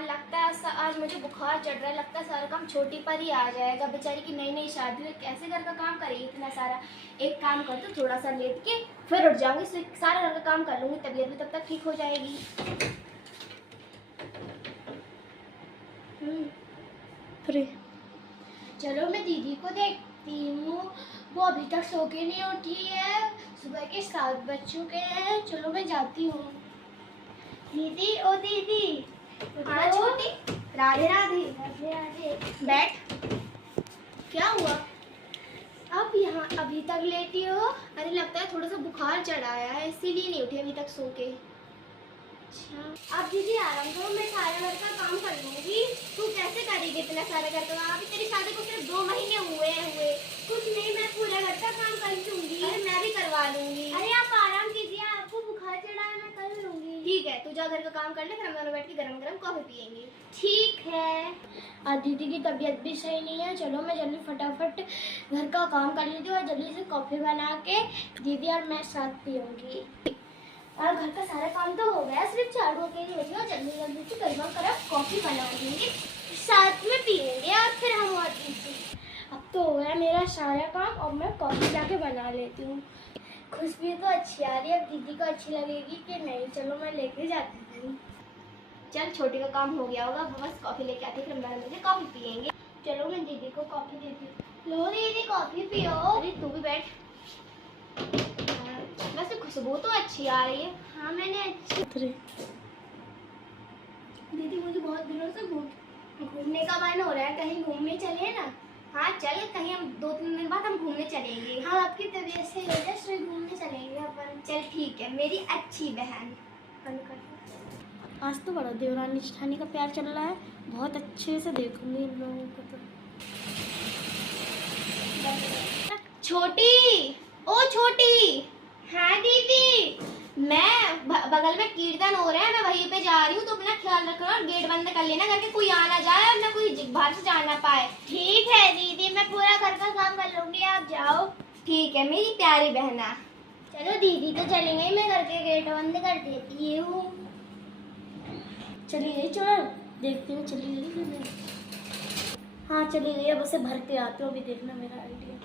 यार लगता है आज मुझे बुखार चढ़ रहा है, लगता है सारा काम छोटी पर ही आ जाएगा। बेचारी की नई नई शादी हुई, कैसे घर का काम करेगी इतना सारा। एक काम कर तो थोड़ा सा लेट के फिर उठ जाऊंगी, सारा घर का काम कर लूंगी, तबीयत भी तब तक ठीक हो जाएगी। फ्री चलो मैं दीदी को देखती हूँ, वो अभी तक सो के नहीं उठी है, सुबह के 7 बज चुके हैं। चलो मैं जाती हूँ। दीदी, ओ दीदी। हाँ छोटी, राधे राधे। राधे राधे। बैठ। क्या हुआ? अब यहाँ अभी तक लेटी हो? अरे लगता है थोड़ा सा बुखार चढ़ाया है, इसीलिए नहीं उठी अभी तक सो के। अच्छा अब दीदी आराम करो, मैं सारा घर का काम कर लूंगी। तू कैसे करेगी इतना सारा घर का काम? अभी तेरी शादी को सिर्फ 2 महीने हुए। कुछ नहीं, मैं पूरा घर का काम कर लूंगी। अरे मैं भी करवा लूंगी। अरे आप आराम कीजिए, आपको बुखार चढ़ा है, मैं कर लूंगी। ठीक है, तू जा घर का काम कर ले, फिर हम दोनों बैठ के गरम गरम कॉफी पियेंगे। ठीक है। और दीदी की तबीयत भी सही नहीं है, चलो मैं जल्दी फटाफट घर का काम कर लेती हूँ और जल्दी से कॉफी बना के दीदी और मैं साथ पियूंगी। और घर का सारा काम तो हो गया, सिर्फ झाड़ू अकेली होगी और जल्दी जल्दी से गरमा गरम कॉफी बना देंगे, साथ में पियेंगे और फिर हम और पीएंगे। अब तो हो गया मेरा सारा काम, अब मैं कॉफी जाके बना लेती हूँ। खुशबू तो अच्छी आ रही है, अब दीदी को अच्छी लगेगी कि नहीं। चलो मैं लेके जाती हूँ। चल छोटी का काम हो गया होगा, बस कॉफी लेके आती, फिर हम लोग कॉफी पियेंगे। चलो मैं दीदी को कॉफी देती हूँ। लो दीदी कॉफी पियो। अरे तू भी बैठ। वैसे खुशबू तो अच्छी आ रही है। हाँ मैंने अच्छी। दीदी मुझे बहुत दिनों से घूमने का मन हो रहा है, कहीं घूमने चले ना। हाँ चल, कहीं हम 2-3 दिन बाद हम घूमने चलेंगे। हाँ आपकी तबीयत से हो जाए फिर घूमने चलेंगे अपन। चल ठीक है मेरी अच्छी बहन। आज तो बड़ा देवरानी जेठानी का प्यार चल रहा है, बहुत अच्छे से देखूंगी इन लोगों को तो। छोटी, ओ छोटी। हाँ दीदी। मैं बगल में कीर्तन हो रहा है, मैं वहीं पे जा रही हूँ, तो अपना ख्याल रखना और गेट बंद कर लेना करके, कोई आ ना जाए और ना कोई बाहर से जा ना पाए। ठीक है दीदी, मैं पूरा घर का काम कर लूंगी, आप जाओ। ठीक है मेरी प्यारी बहना। चलो दीदी तो चलेंगे, मैं घर के गेट बंद कर देती हूँ। चली गई, चलो देखती हूँ चली गई। हाँ चली गई, अब उसे भर के आती हूँ, अभी देखना मेरा आइडिया।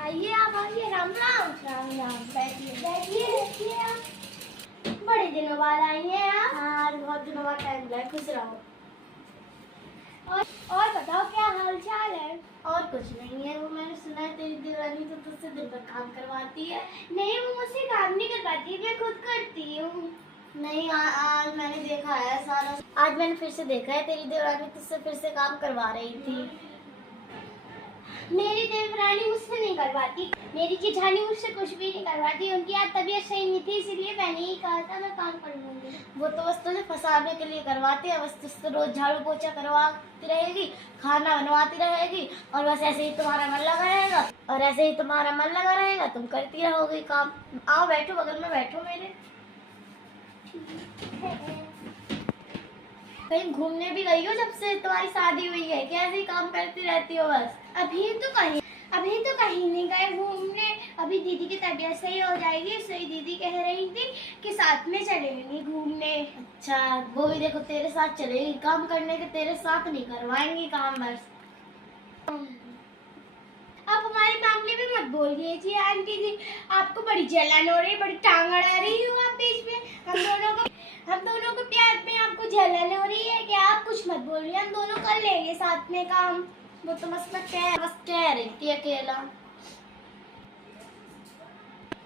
आइए आप आइए। राम राम। राम राम। बैठिए बैठिए बैठिए। आप बड़े दिनों बाद आई हैं आप। हाँ बहुत दिनों बाद टाइम मिला है, खुश रहो। और बताओ क्या हाल चाल है? और कुछ नहीं है, वो मैंने सुना है तेरी देवरानी तो तुझसे दिन भर काम करवाती है। नहीं वो मुझसे काम नहीं करवाती, मैं खुद करती हूँ। नहीं आज मैंने देखा है सारा, आज मैंने फिर से देखा है तेरी देवरानी तुझसे फिर से काम करवा रही थी। मेरी देवरानी मुझसे नहीं करवाती, मेरी जेठानी मुझसे कुछ भी नहीं करवाती। उनकी आज तबीयत सही नहीं थी, इसलिए मैंने ही कहा था मैं काम कर लूंगी। वो तो बस तुझे फंसाने के लिए करवाती है, बस तुझसे रोज झाड़ू पोछा करवाती रहेगी, खाना बनवाती रहेगी, और बस ऐसे ही तुम्हारा मन लगा रहेगा, और ऐसे ही तुम्हारा मन लगा रहेगा, तुम करती रहोगी काम। आओ बैठो, बगल में बैठो मेरे। कहीं घूमने भी गई हो जब से तुम्हारी शादी हुई है, कि ऐसे ही काम करती रहती हो बस? अभी तो कहीं नहीं गए घूमने। अभी दीदी की तबीयत सही हो जाएगी, इसलिए दीदी कह रही थी कि साथ में चलेंगी घूमने। अच्छा वो भी देखो तेरे साथ चलेगी काम करने के, तेरे साथ नहीं करवाएंगी काम बस। आप हमारे मामले में मत बोल दीजिए आंटी जी, आपको बड़ी जलन हो रही, बड़ी टांग अड़ा रही हूँ आप बीच में। हम दोनों को प्यार में आपको जलन हो रही है क्या? आप कुछ मत बोलिए, हम दोनों कर लेंगे साथ में काम। वो तो बस कह रही थी अकेला,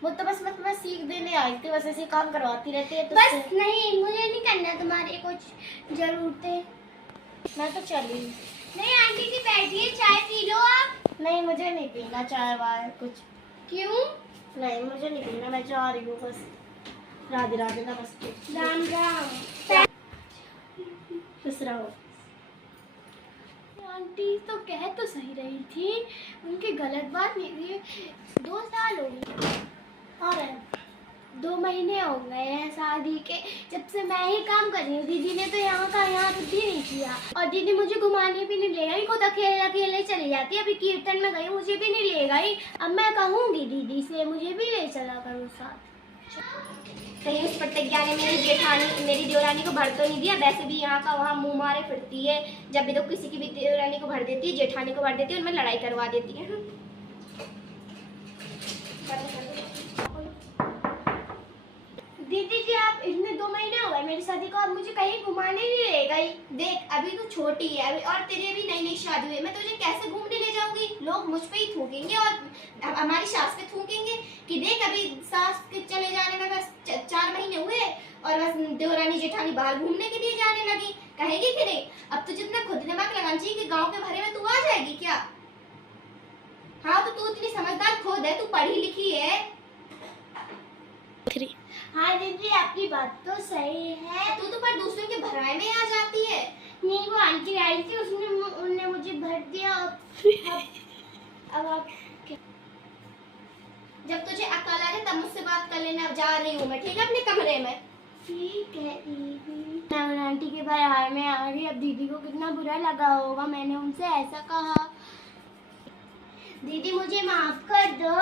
वो तो बस मैं सीख देने आई थी, बस ऐसे काम करवाती रहती है तुझसे। बस नहीं, मुझे नहीं करना तुम्हारी कुछ जरूरतें। मैं तो चली। नहीं आंटी जी बैठिए, चाय पी लो आप। नहीं मुझे नहीं पीना चाय वाय कुछ। क्यों? नहीं मुझे नहीं पीना, मैं जा रही हूँ बस। राधे राधे, नमस्ते। राम राम। खुश रहो। आंटी तो कह तो सही रही थी, उनकी गलत बात नहीं थी। 2 साल हो गए और 2 महीने हो गए हैं शादी के, जब से मैं ही काम कर रही हूँ। दीदी ने तो यहाँ का यहाँ कुछ भी नहीं किया, और दीदी मुझे घुमाने भी नहीं ले गई, खुद अकेले अकेले चली जाती है। अभी कीर्तन में गई, मुझे भी नहीं ले गई। अब मैं कहूँगी दीदी से मुझे भी ले चला करो साथ। कहीं उस प्रतिज्ञा ने मेरी देवरानी को भर तो नहीं दिया? वैसे भी यहाँ का वहाँ मुंह मारे फिरती है, जब भी तो किसी की भी देवरानी को भर देती है, जेठानी को भर देती है, उनमें लड़ाई करवा देती है। दीदी जी आप इतने 2 महीने हो गए मेरी शादी को, आप मुझे कहीं घुमाने नहीं ले गई। देख अभी तू छोटी है अभी, और तेरी अभी नई नई शादी हुई है, मैं तुझे कैसे घूमने ले जाऊंगी? लोग मुझ पे ही थूकेंगे और हमारी सास पे थूकेंगे कि देख अभी सास के चले जाने में बस 4 महीने हुए और बस देवरानी जेठानी बाहर घूमने के लिए जाने लगी। कहेगी कि नहीं? अब तो जितना खुद दिमाग लगाना चाहिए कि गाँव के भरे में तू आ जाएगी क्या? हाँ तो तू इतनी समझदार खुद है, तू पढ़ी लिखी है। हाँ दीदी आपकी बात तो सही है। तू तो पर दूसरों के भराए में आ जाती है। नहीं वो आंटी आई थी, उन्होंने मुझे भर दिया। अब आप जब तुझे अकल आ जाए तब मुझसे बात कर लेना। अब जा रही हूँ मैं, ठीक है, अपने कमरे में। ठीक है दीदी। मैं उन आंटी के भराए में आ गई। अब दीदी को कितना बुरा लगा होगा, मैंने उनसे ऐसा कहा। दीदी मुझे माफ कर दो।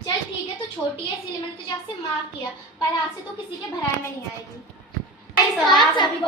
चल ठीक है, तो छोटी है इसीलिए मैंने तुझे आज से माफ किया, पर आज से तो किसी के भराए में नहीं आएगी। सभी को